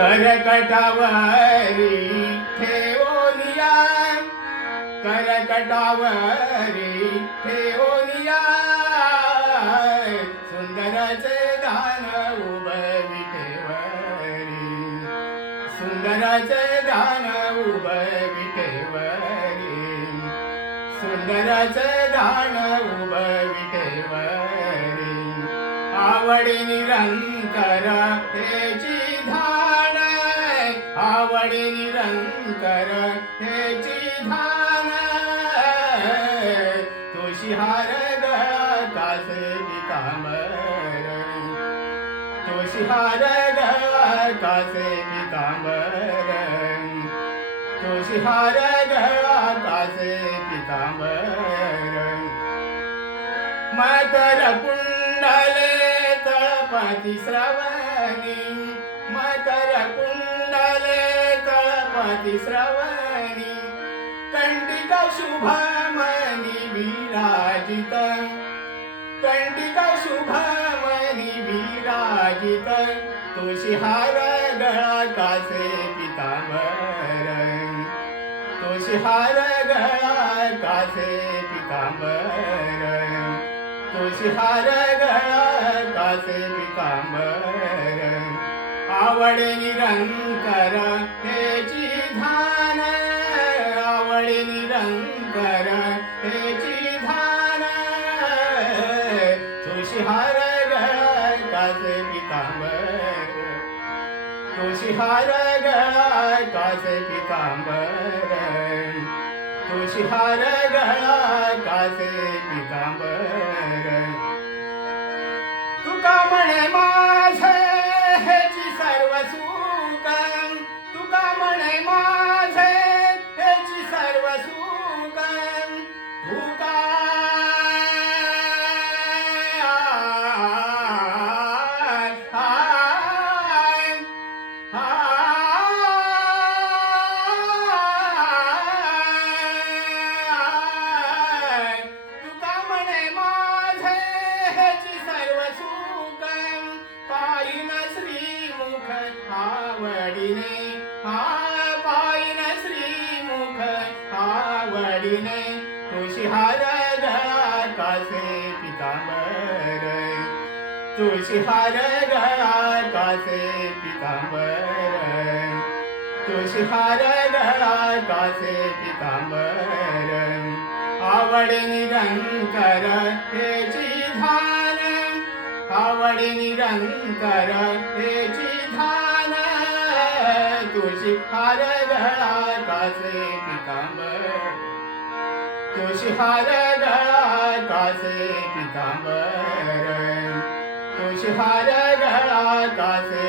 करकटावरी ठेवोनिया, करकटावरी ठेवोनिया, सुंदरचे दान उभं विठेवरी, सुंदरचे दान उभं विठेवरी, सुंदरचे दान उभं विठेवरी. आवडी निरंतर हेची धान, आवडी निरंतर हेची धान, तुळशी हार गळा कासे पितांबर, तुळशी हार गळा कासे पितांबर, तुळशी हार गळा कासे पितांबर. मकर कुंडले तळपती श्रवणी, मकर कुंडले तळपती श्रवणी, कंडिका शुभमणी विराजित, कंडिका शुभमणी विराजित, तुळशी हार गळा कासे पितांबर, तुळशी हार गळा कासे पितांबर, तुळशी हार गळा कासे पितांबर. आवडे निरंतर हेची धान, आवडे निरंतर हेची धान, तुळशी हार गळा कासे पितांबर, तुळशी हार गळा कासे पितांबर, तुळशी हार गळा कासे पितांबर. तुका म्हणे माझे हेची सर्व सुख, तुका म्हणे माझे हेची सर्व सुख, तुका आवडीने, पायीन श्रीमुख आवडीने, तुळशी हार गळा कासे पितांबर, तुळशी हार गळा कासे पितांबर, तुळशी हार गळा कासे पितांबर. आवडे निरंतर हेची धान, आवडे निरंतर हेची धान, तुळशी हार गळा कासे पितांबर, तुळशी हार गळा कासे पितांबर, तुळशी हार गळा कासे